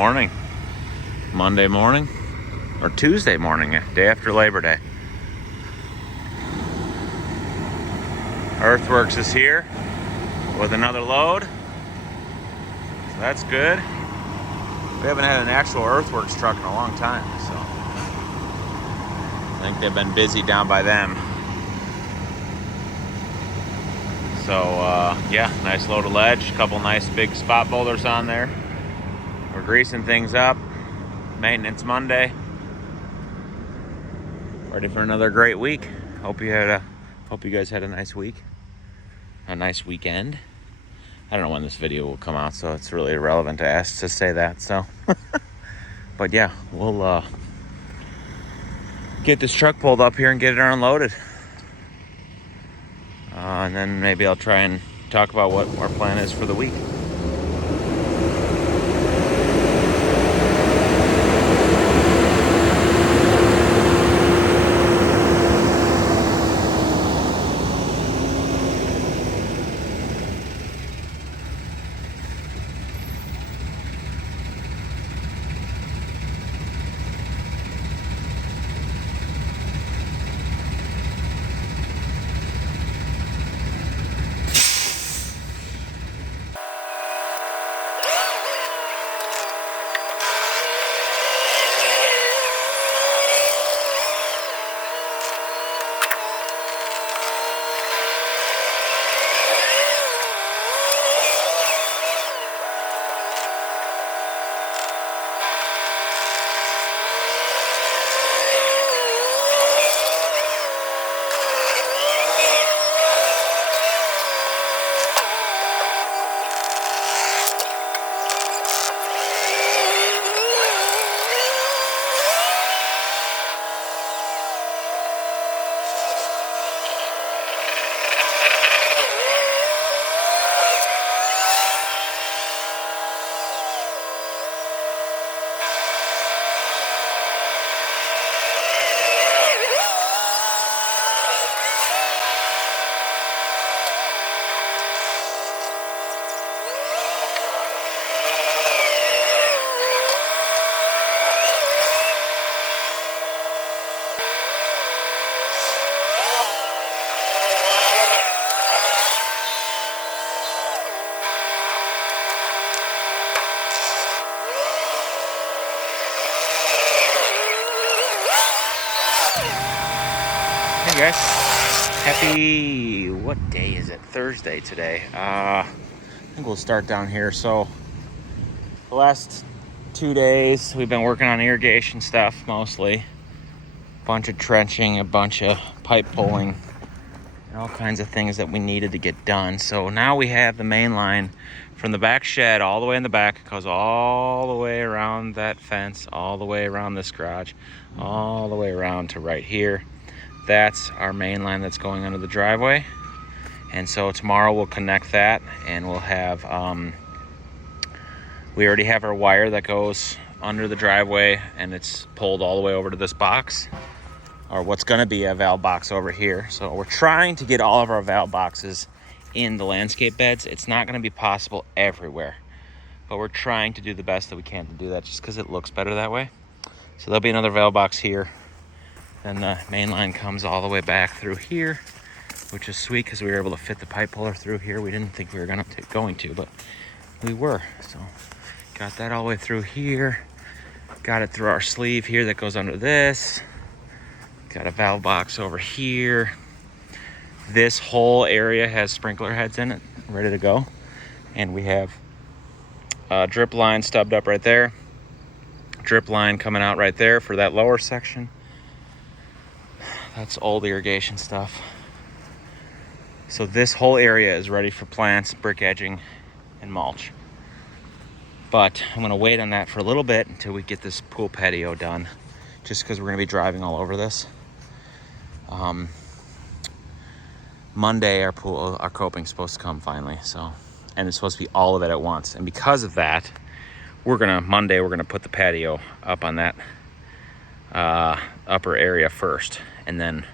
morning. Monday morning, or Tuesday morning, day after Labor Day. Earthworks is here with another load. So that's good. We haven't had an actual Earthworks truck in a long time, so I think they've been busy down by them. So yeah, nice load of ledge, a couple nice big spot boulders on there. We're greasing things up. Maintenance Monday. Ready for another great week. Hope you guys had a nice week. A nice weekend. I don't know when this video will come out, so it's really irrelevant to say that. So, but yeah, we'll get this truck pulled up here and get it unloaded, and then maybe I'll try and talk about what our plan is for the week. Hey guys, happy, what day is it? Thursday today. I think we'll start down here. So the last 2 days we've been working on irrigation stuff mostly. A bunch of trenching, a bunch of pipe pulling, and all kinds of things that we needed to get done. So now we have the main line from the back shed all the way in the back. It goes all the way around that fence, all the way around this garage, all the way around to right here. That's our main line that's going under the driveway. And so tomorrow we'll connect that, and we'll have, we already have our wire that goes under the driveway, and it's pulled all the way over to this box, or what's gonna be a valve box over here. So we're trying to get all of our valve boxes in the landscape beds. It's not gonna be possible everywhere, but we're trying to do the best that we can to do that, just because it looks better that way. So there'll be another valve box here. Then the main line comes all the way back through here, which is sweet because we were able to fit the pipe puller through here. We didn't think we were going to, but we were. So got that all the way through here. Got it through our sleeve here that goes under this. Got a valve box over here. This whole area has sprinkler heads in it, ready to go. And we have a drip line stubbed up right there. Drip line coming out right there for that lower section. That's old irrigation stuff. So this whole area is ready for plants, brick edging, and mulch. But I'm gonna wait on that for a little bit until we get this pool patio done, just because we're gonna be driving all over this. Monday, our coping's supposed to come finally, so, and it's supposed to be all of it at once. And because of that, Monday we're gonna put the patio up on that upper area first, and then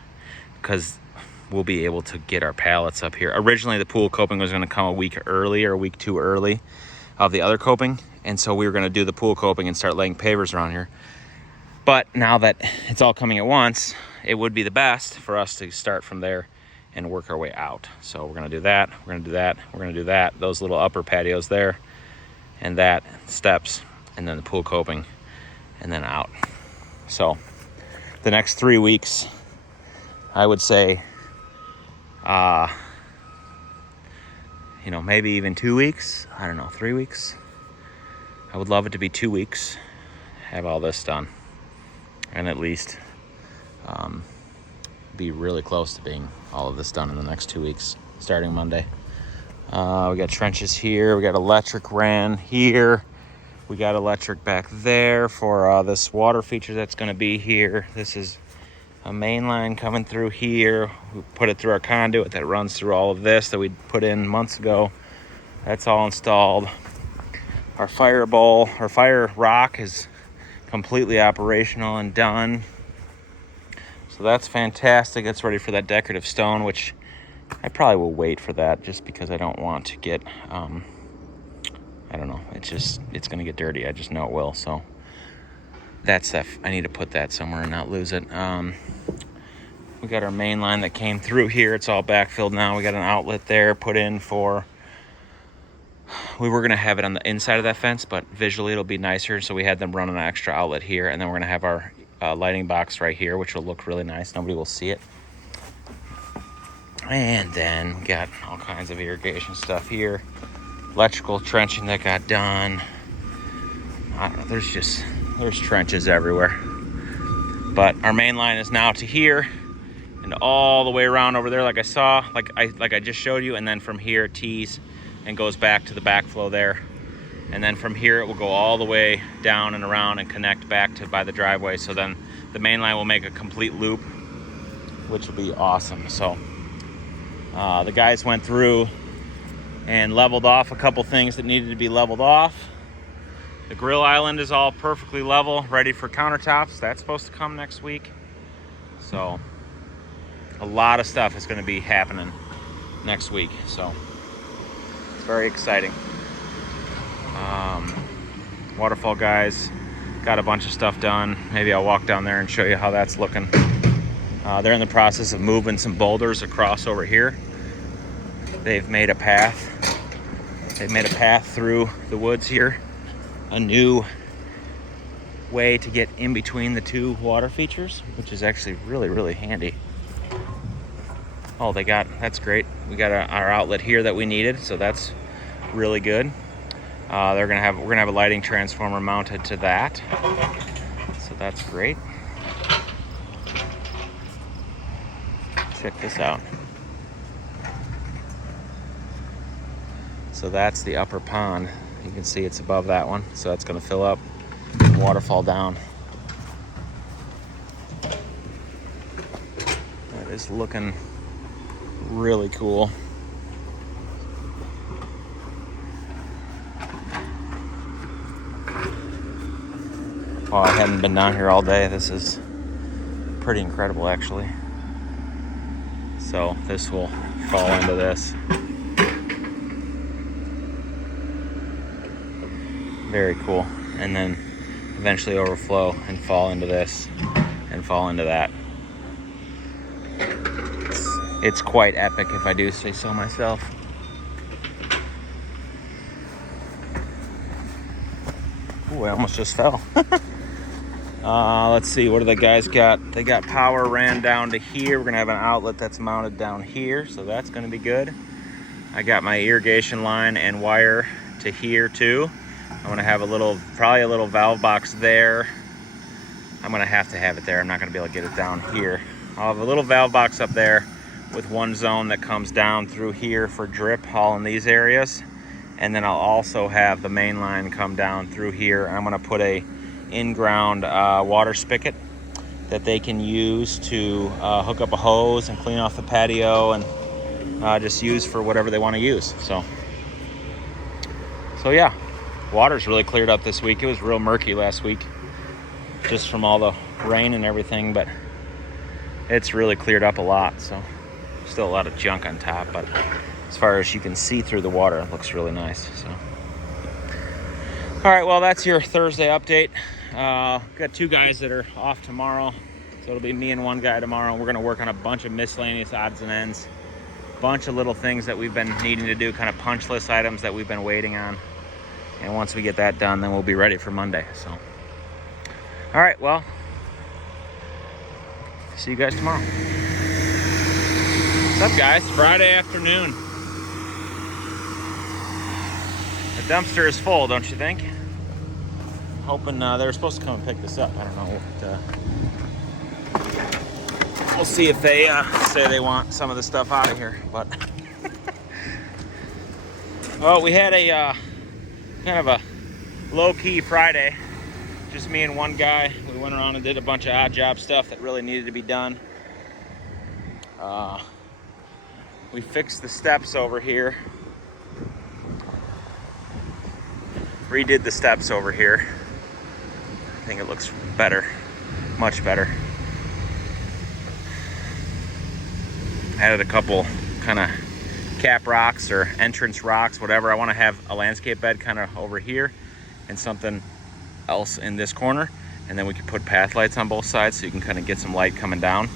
because we'll be able to get our pallets up here. Originally the pool coping was going to come a week early, or a week too early of the other coping, And so we were going to do the pool coping and start laying pavers around here. But now that it's all coming at once, it would be the best for us to start from there and work our way out. So we're going to do that. We're going to do that. We're going to do that. Those little upper patios there, and that, steps, and then the pool coping, and then out. So the next 3 weeks, I would say, maybe even 2 weeks. I don't know, 3 weeks. I would love it to be 2 weeks, have all this done, and at least be really close to being all of this done in the next 2 weeks, starting Monday. We got trenches here. We got electric ran here. We got electric back there for this water feature that's going to be here. This is a main line coming through here. We put it through our conduit that runs through all of this that we put in months ago. That's all installed. Our fire bowl, our fire rock is completely operational and done. So that's fantastic. It's ready for that decorative stone, which I probably will wait for that just because I don't want to get, I don't know. It's going to get dirty. I just know it will. So that's that. I need to put that somewhere and not lose it. We got our main line that came through here. It's all backfilled now. We got an outlet there put in for, we were going to have it on the inside of that fence, but visually it'll be nicer. So we had them run an extra outlet here, and then we're going to have our lighting box right here, which will look really nice. Nobody will see it. And then we got all kinds of irrigation stuff here. Electrical trenching that got done. I don't know, there's trenches everywhere. But our main line is now to here and all the way around over there, like I just showed you, and then from here it tees and goes back to the backflow there. And then from here it will go all the way down and around and connect back to by the driveway. So then the main line will make a complete loop, which will be awesome. So the guys went through and leveled off a couple things that needed to be leveled off. The grill island is all perfectly level, ready for countertops. That's supposed to come next week. So a lot of stuff is going to be happening next week. So it's very exciting. Waterfall guys got a bunch of stuff done. Maybe I'll walk down there and show you how that's looking. They're in the process of moving some boulders across over here. They've made a path. They've made a path through the woods here. A new way to get in between the two water features, which is actually really, really handy. Oh, that's great. We got our outlet here that we needed, so that's really good. We're gonna have a lighting transformer mounted to that, so that's great. Check this out. So that's the upper pond. You can see it's above that one, so that's going to fill up and waterfall down. That is looking really cool. Oh, I hadn't been down here all day. This is pretty incredible, actually. So this will fall into this. Very cool. And then eventually overflow and fall into this and fall into that. It's quite epic, if I do say so myself. Ooh, I almost just fell. Let's see, what do the guys got? They got power ran down to here. We're gonna have an outlet that's mounted down here, so that's gonna be good. I got my irrigation line and wire to here too. I'm gonna have probably a little valve box there. I'm gonna have to have it there. I'm not gonna be able to get it down here. I'll have a little valve box up there with one zone that comes down through here for drip all in these areas. And then I'll also have the main line come down through here. I'm gonna put a in-ground water spigot that they can use to hook up a hose and clean off the patio and just use for whatever they want to use. So yeah, water's really cleared up this week. It was real murky last week just from all the rain and everything, but it's really cleared up a lot. So still a lot of junk on top, but as far as you can see through the water, it looks really nice. So All right, well, that's your Thursday update. Got 2 guys that are off tomorrow, so it'll be me and 1 guy tomorrow. We're gonna work on a bunch of miscellaneous odds and ends, bunch of little things that we've been needing to do, kind of punch list items that we've been waiting on. And once we get that done, then we'll be ready for Monday. So, all right, well, see you guys tomorrow. What's up, guys? Friday afternoon. The dumpster is full, don't you think? Hoping they were supposed to come and pick this up. I don't know. We'll see if they say they want some of the stuff out of here. But well, we had a kind of a low-key Friday. Just me and 1 guy. We went around and did a bunch of odd job stuff that really needed to be done. We fixed the steps over here. Redid the steps over here. I think it looks better, much better. Added a couple kind of cap rocks or entrance rocks, whatever. I want to have a landscape bed kind of over here and something else in this corner. And then we could put path lights on both sides so you can kind of get some light coming down.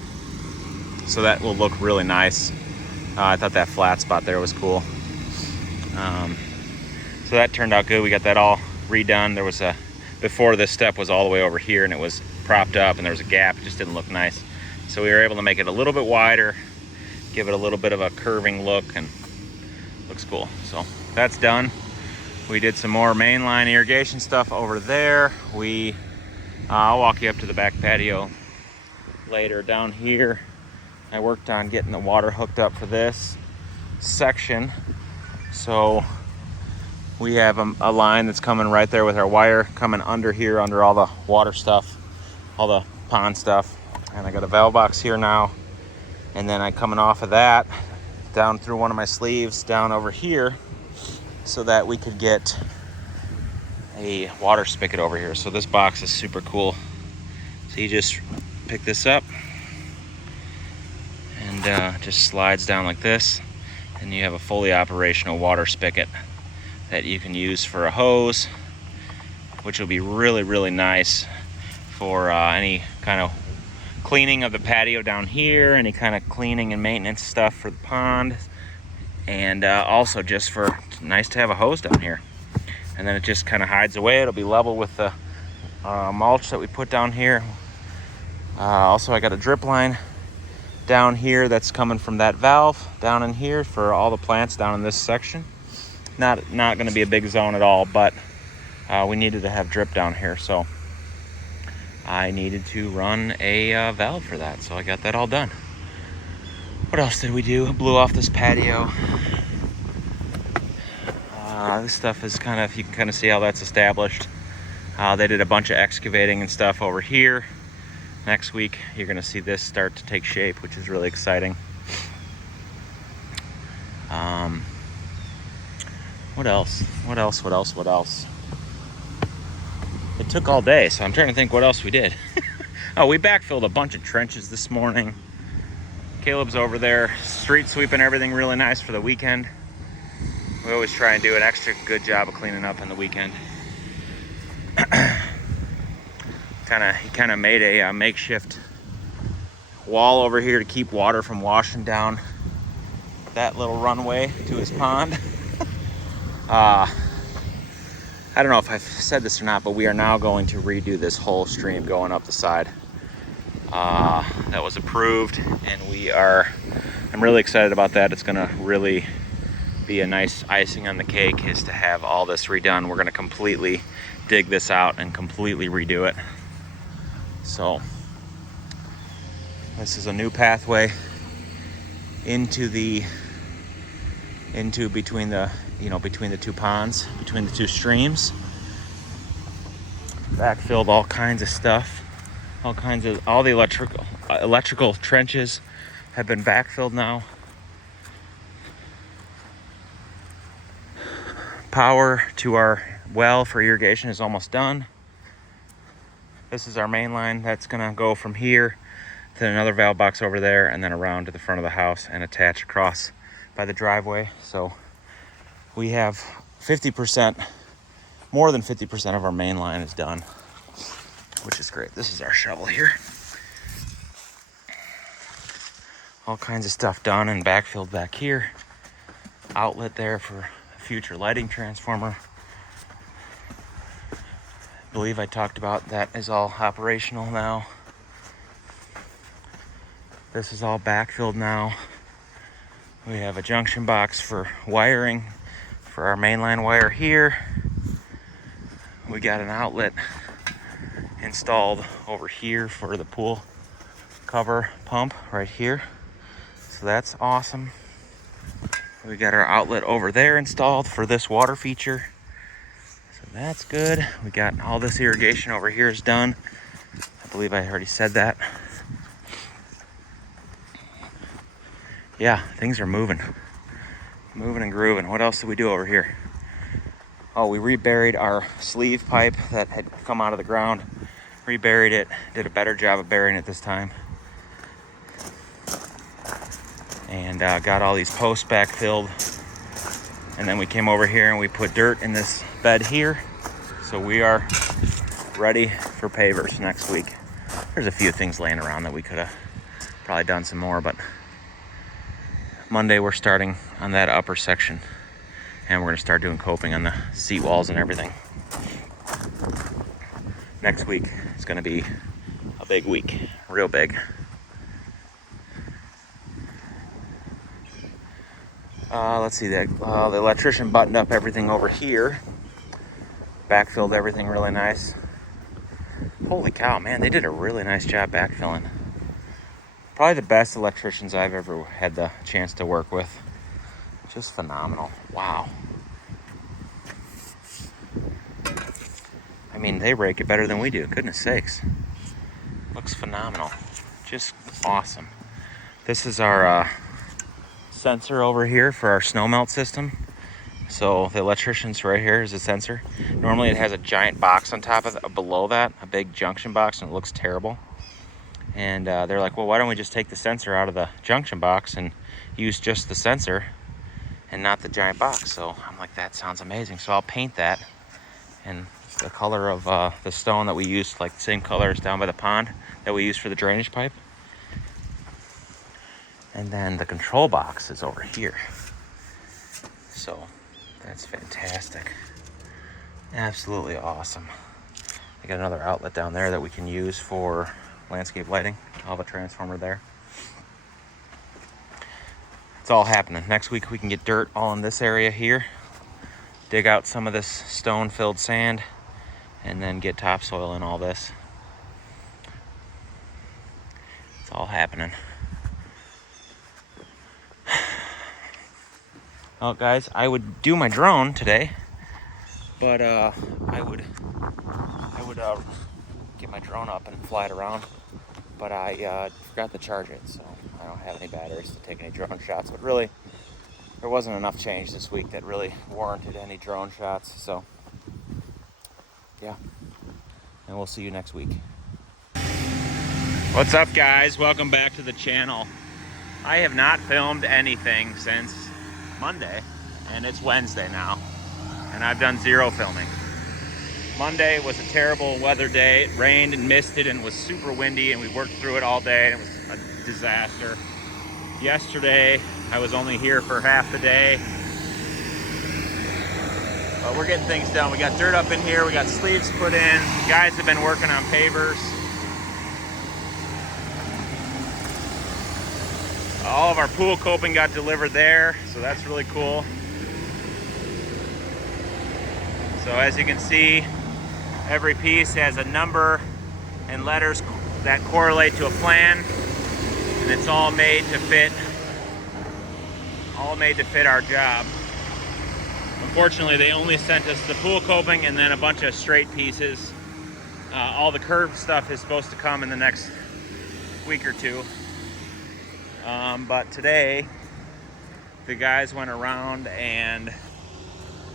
So that will look really nice. I thought that flat spot there was cool. So that turned out good. We got that all redone. There was before this step was all the way over here and it was propped up and there was a gap. It just didn't look nice. So we were able to make it a little bit wider, give it a little bit of a curving look, and looks cool. So that's done. We did some more mainline irrigation stuff over there. I'll walk you up to the back patio later. Down here, I worked on getting the water hooked up for this section. So we have a line that's coming right there with our wire coming under here, under all the water stuff, all the pond stuff. And I got a valve box here now. And then I coming off of that down through one of my sleeves down over here so that we could get a water spigot over here. So this box is super cool. So you just pick this up and just slides down like this, and you have a fully operational water spigot that you can use for a hose, which will be really, really nice for any kind of cleaning of the patio down here, any kind of cleaning and maintenance stuff for the pond, and also just for nice to have a hose down here. And then it just kind of hides away. It'll be level with the mulch that we put down here. Also, I got a drip line down here that's coming from that valve down in here for all the plants down in this section. Not going to be a big zone at all, but we needed to have drip down here, so I needed to run a valve for that, so I got that all done. What else did we do? Blew off this patio. This stuff is kind of, you can kind of see how that's established. They did a bunch of excavating and stuff over here. Next week, you're going to see this start to take shape, which is really exciting. What else? It took all day, so I'm trying to think what else we did. Oh, we backfilled a bunch of trenches this morning. Caleb's over there street sweeping everything really nice for the weekend. We always try and do an extra good job of cleaning up on the weekend. He kind of made a makeshift wall over here to keep water from washing down that little runway to his pond. I don't know if I've said this or not, but we are now going to redo this whole stream going up the side. That was approved, and I'm really excited about that. It's gonna really be a nice icing on the cake is to have all this redone. We're gonna completely dig this out and completely redo it. So this is a new pathway into between the two ponds, between the two streams. Backfilled all kinds of stuff, all the electrical trenches have been backfilled now. Power to our well for irrigation is almost done. This is our main line that's gonna go from here to another valve box over there and then around to the front of the house and attach across by the driveway. So we have 50% more than 50% of our main line is done, which is great. This is our shovel here. All kinds of stuff done and backfilled back here. Outlet there for a future lighting transformer. I believe I talked about that is all operational now. This is all backfilled now. We have a junction box for wiring for our mainline wire here. We got an outlet installed over here for the pool cover pump right here. So that's awesome. We got our outlet over there installed for this water feature. So that's good. We got all this irrigation over here is done. I believe I already said that. Yeah, things are moving. Moving and grooving. What else did we do over here? Oh, we reburied our sleeve pipe that had come out of the ground. Reburied it. Did a better job of burying it this time. And got all these posts backfilled. And then we came over here and we put dirt in this bed here. So we are ready for pavers next week. There's a few things laying around that we could have probably done some more, but Monday we're starting on that upper section. And we're gonna start doing coping on the seat walls and everything. Next week is gonna be a big week, real big. Let's see, the electrician buttoned up everything over here. Backfilled everything really nice. Holy cow, man, they did a really nice job backfilling. Probably the best electricians I've ever had the chance to work with. Just phenomenal. Wow. I mean, they rake it better than we do. Goodness sakes. Looks phenomenal. Just awesome. This is our sensor over here for our snow melt system. So the electrician's right here is a sensor. Normally it has a giant box on top of it, below that, a big junction box, and it looks terrible. And they're like, well, why don't we just take the sensor out of the junction box and use just the sensor and not the giant box? So I'm like, that sounds amazing. So I'll paint that. And the color of the stone that we used, like the same color as down by the pond that we used for the drainage pipe. And then the control box is over here. So that's fantastic. Absolutely awesome. I got another outlet down there that we can use for landscape lighting. I'll have a transformer there. It's all happening. Next week we can get dirt all in this area here. Dig out some of this stone-filled sand and then get topsoil in all this. It's all happening. Well, guys, I would do my drone today, but I would get my drone up and fly it around, but I forgot to charge it, so I don't have any batteries to take any drone shots. But really, there wasn't enough change this week that really warranted any drone shots, so yeah, and we'll see you next week. What's up, guys? Welcome back to the channel. I have not filmed anything since Monday, and it's Wednesday now, and I've done zero filming. Monday was a terrible weather day. It rained and misted and was super windy, and we worked through it all day, and it was a disaster. Yesterday, I was only here for half the day, but we're getting things done. We got dirt up in here, we got sleeves put in. The guys have been working on pavers. All of our pool coping got delivered there, so that's really cool. So as you can see, every piece has a number and letters that correlate to a plan, and it's all made to fit our job. Unfortunately, they only sent us the pool coping and then a bunch of straight pieces. All the curved stuff is supposed to come in the next week or two. But today, the guys went around and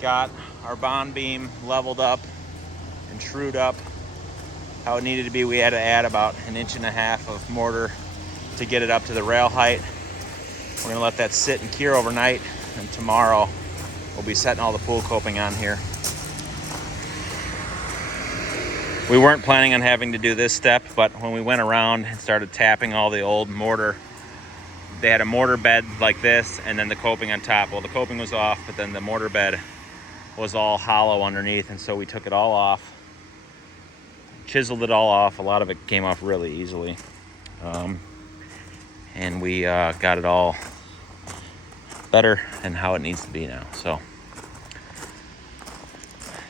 got our bond beam leveled up and trued up how it needed to be. We had to add about 1.5 inches of mortar to get it up to the rail height. We're gonna let that sit and cure overnight, and tomorrow we'll be setting all the pool coping on here. We weren't planning on having to do this step, but when we went around and started tapping all the old mortar, they had a mortar bed like this and then the coping on top. Well, the coping was off, but then the mortar bed was all hollow underneath, and so we took it all off, chiseled it all off. A lot of it came off really easily. And we got it all better and how it needs to be now. So,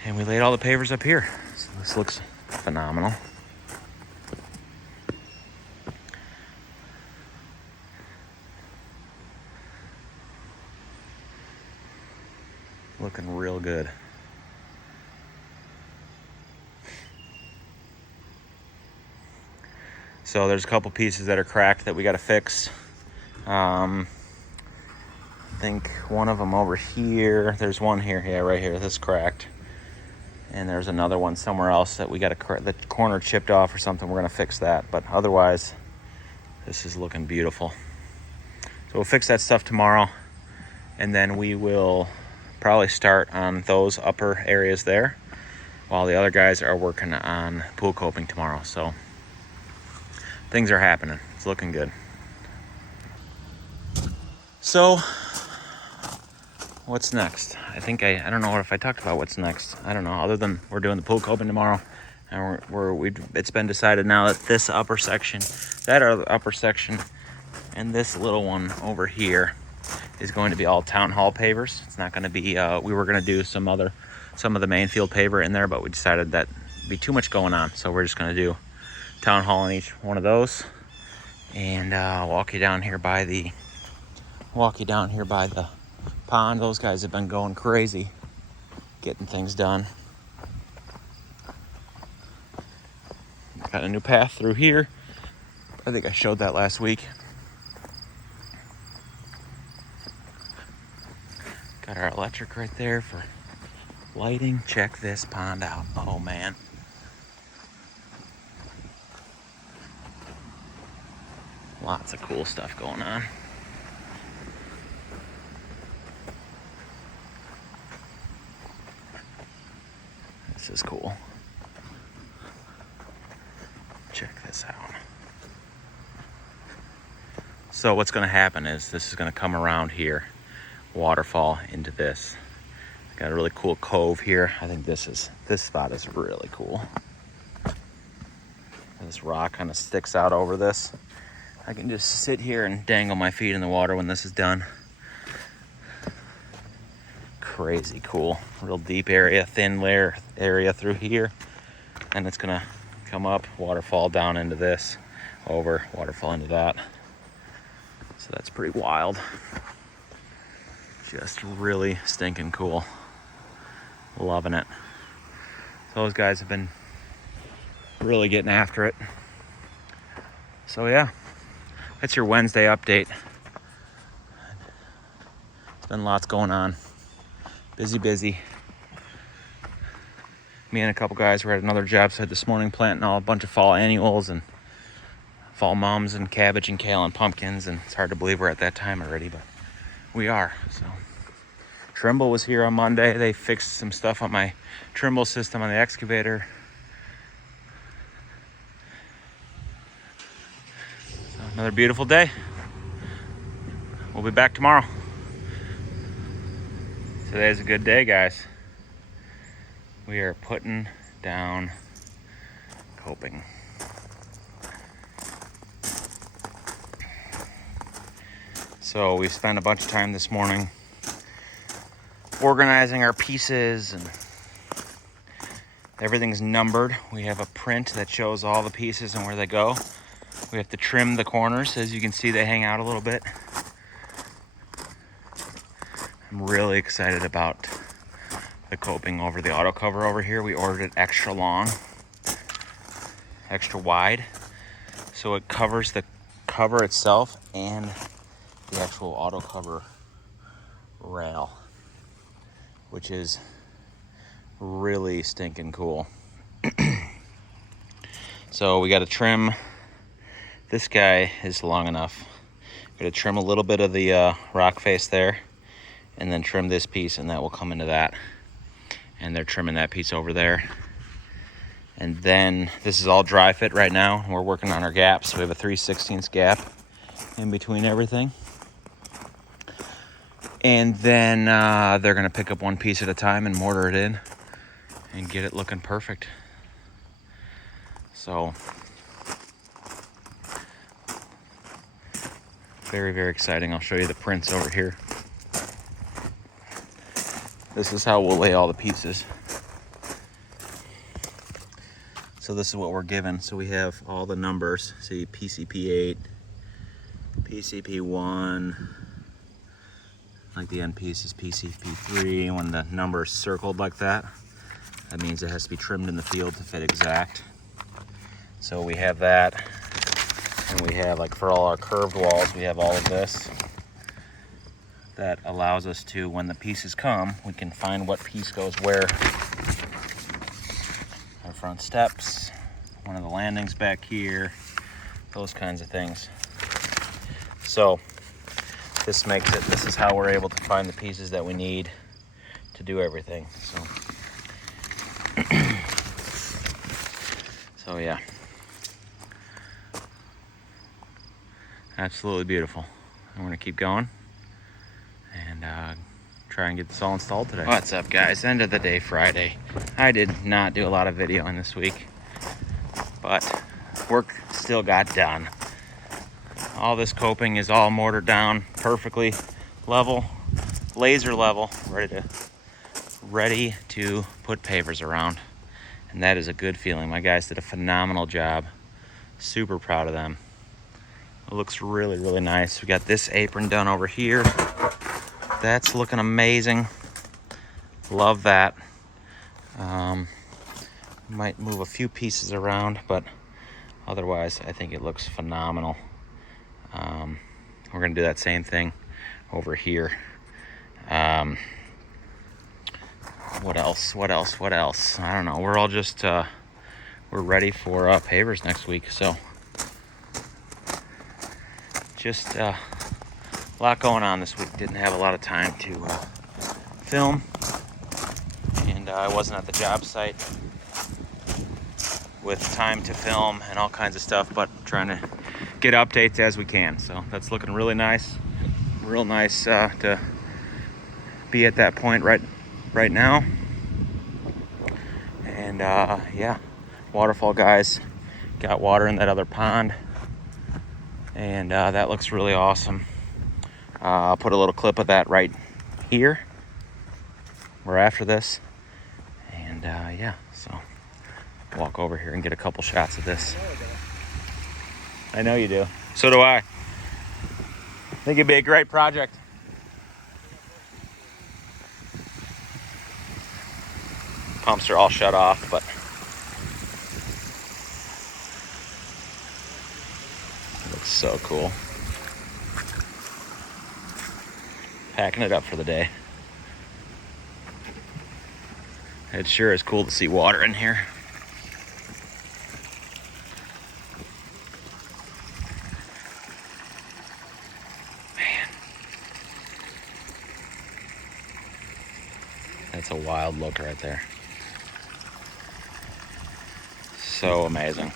and we laid all the pavers up here. So this looks phenomenal. Looking real good. So there's a couple pieces that are cracked that we got to fix. I think one of them over here. There's one here. Yeah, right here. This cracked. And there's another one somewhere else that we got the corner chipped off or something. We're going to fix that. But otherwise, this is looking beautiful. So we'll fix that stuff tomorrow. And then we will probably start on those upper areas there while the other guys are working on pool coping tomorrow. So things are happening. It's looking good. So what's next? I think I don't know if I talked about what's next. I don't know, other than we're doing the pool coping tomorrow, and it's been decided now that this upper section, that upper section, and this little one over here is going to be all town hall pavers. It's not going to be. We were going to do some of the Mainfield paver in there, but we decided that would be too much going on, so we're just going to do town hall in each one of those, and walk you down here by the pond. Those guys have been going crazy getting things done. Got a new path through here. I think I showed that last week. Got our electric right there for lighting. Check this pond out. Oh man. Lots of cool stuff going on. This is cool. Check this out. So what's going to happen is this is going to come around here, waterfall into this. Got a really cool cove here. I think this spot is really cool. This rock kind of sticks out over this. I can just sit here and dangle my feet in the water when this is done. Crazy cool. Real deep area, thin layer area through here. And it's gonna come up, waterfall down into this, over, waterfall into that. So that's pretty wild. Just really stinking cool. Loving it. Those guys have been really getting after it. So yeah, that's your Wednesday update. It's been lots going on. Busy. Me and a couple guys were at another job site this morning planting a bunch of fall annuals and fall mums and cabbage and kale and pumpkins, and it's hard to believe we're at that time already, but we are. So Trimble was here on Monday. They fixed some stuff on my Trimble system on the excavator. So another beautiful day. We'll be back tomorrow. Today's a good day, guys. We are putting down coping. So we spent a bunch of time this morning organizing our pieces, and everything's numbered. We have a print that shows all the pieces and where they go. We have to trim the corners. As you can see, they hang out a little bit. I'm really excited about the coping over the auto cover over here. We ordered it extra long, extra wide, so it covers the cover itself and the actual auto cover rail, which is really stinking cool. So we got to trim. This guy is long enough. Got to trim a little bit of the rock face there, and then trim this piece, and that will come into that. And they're trimming that piece over there. And then this is all dry fit right now. We're working on our gaps. We have a 3/16 gap in between everything. And then they're gonna pick up one piece at a time and mortar it in and get it looking perfect. So very, very exciting. I'll show you the prints over here. This is how we'll lay all the pieces. So this is what we're given. So we have all the numbers. See, PCP8, PCP1, like the end piece is PCP3. When the number is circled like that, that means it has to be trimmed in the field to fit exact. So we have that. And we have, like for all our curved walls, we have all of this. That allows us to, when the pieces come, we can find what piece goes where. Our front steps, one of the landings back here, those kinds of things. So this makes it, this is how we're able to find the pieces that we need to do everything. So yeah, absolutely beautiful. I'm gonna keep going and try and get this all installed today. What's up, guys? End of the day, Friday. I did not do a lot of videoing this week, but work still got done. All this coping is all mortared down perfectly level, laser level, ready to put pavers around. And that is a good feeling. My guys did a phenomenal job. Super proud of them. It looks really, really nice. We got this apron done over here. That's looking amazing. Love that. Might move a few pieces around, but otherwise I think it looks phenomenal. We're gonna do that same thing over here. What else? I don't know. We're all just, we're ready for pavers next week. So just a lot going on this week. Didn't have a lot of time to film, and I wasn't at the job site with time to film and all kinds of stuff, but trying to get updates as we can. So that's looking really nice. Real nice to be at that point right now. And yeah, waterfall guys got water in that other pond, and that looks really awesome. I'll put a little clip of that right here. We're after this, and yeah, so walk over here and get a couple shots of this. I know you do. So do I. Think it'd be a great project. Pumps are all shut off, but it looks so cool. Packing it up for the day. It sure is cool to see water in here. Man. That's a wild look right there. So amazing.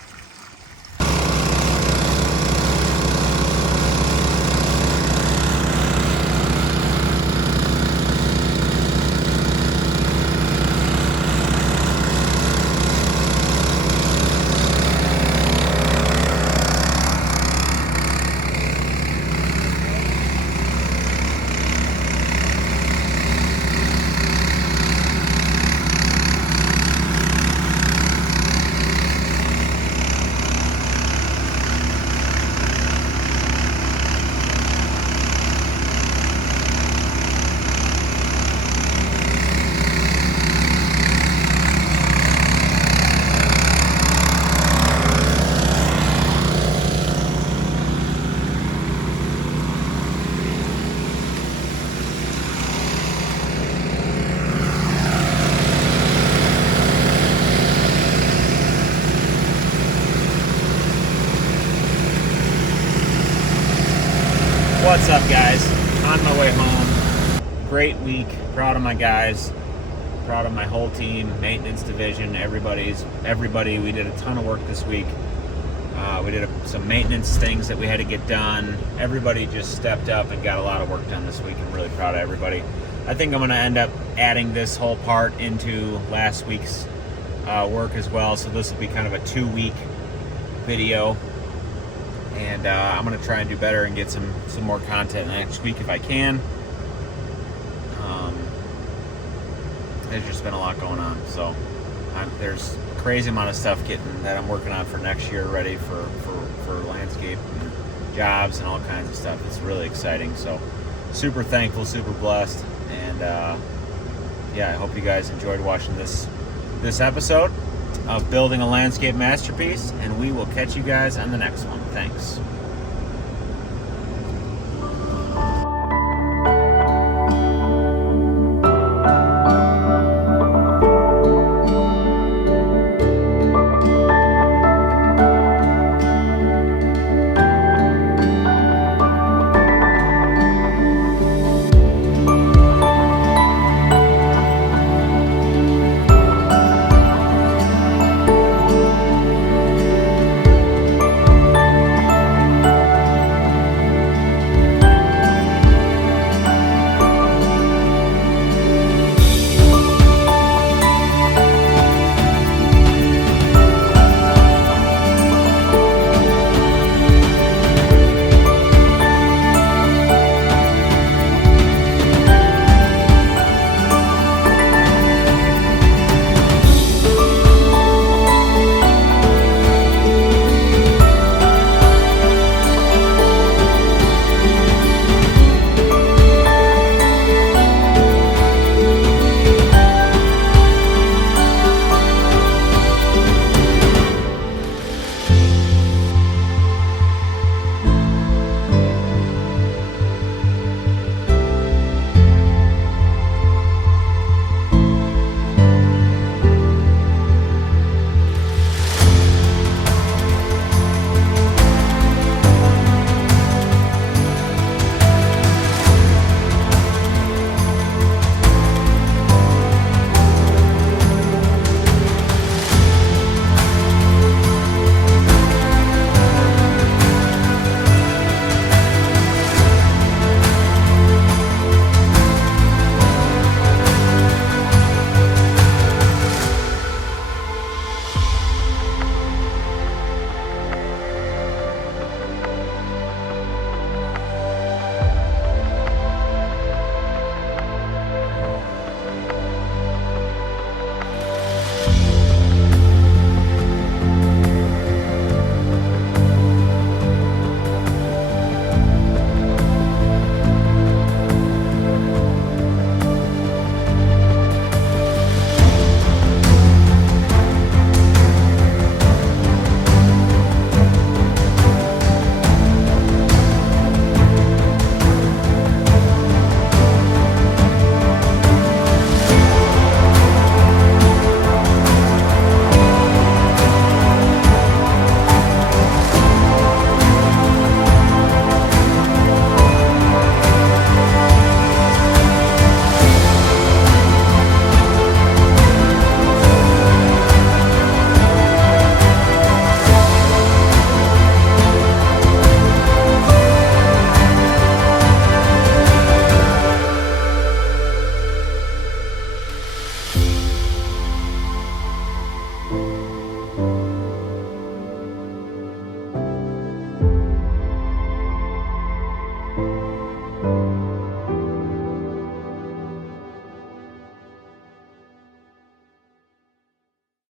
What's up, guys? On my way home. Great week. Proud of my guys. Proud of my whole team, maintenance division, everybody. We did a ton of work this week. We did some maintenance things that we had to get done. Everybody just stepped up and got a lot of work done this week. I'm really proud of everybody. I think I'm going to end up adding this whole part into last week's work as well. So this will be kind of a 2-week video. And I'm going to try and do better and get some more content next week if I can. There's just been a lot going on. So there's a crazy amount of stuff that I'm working on for next year, ready for landscape and jobs and all kinds of stuff. It's really exciting. So super thankful, super blessed. And yeah, I hope you guys enjoyed watching this episode of Building a Landscape Masterpiece, and we will catch you guys on the next one. Thanks.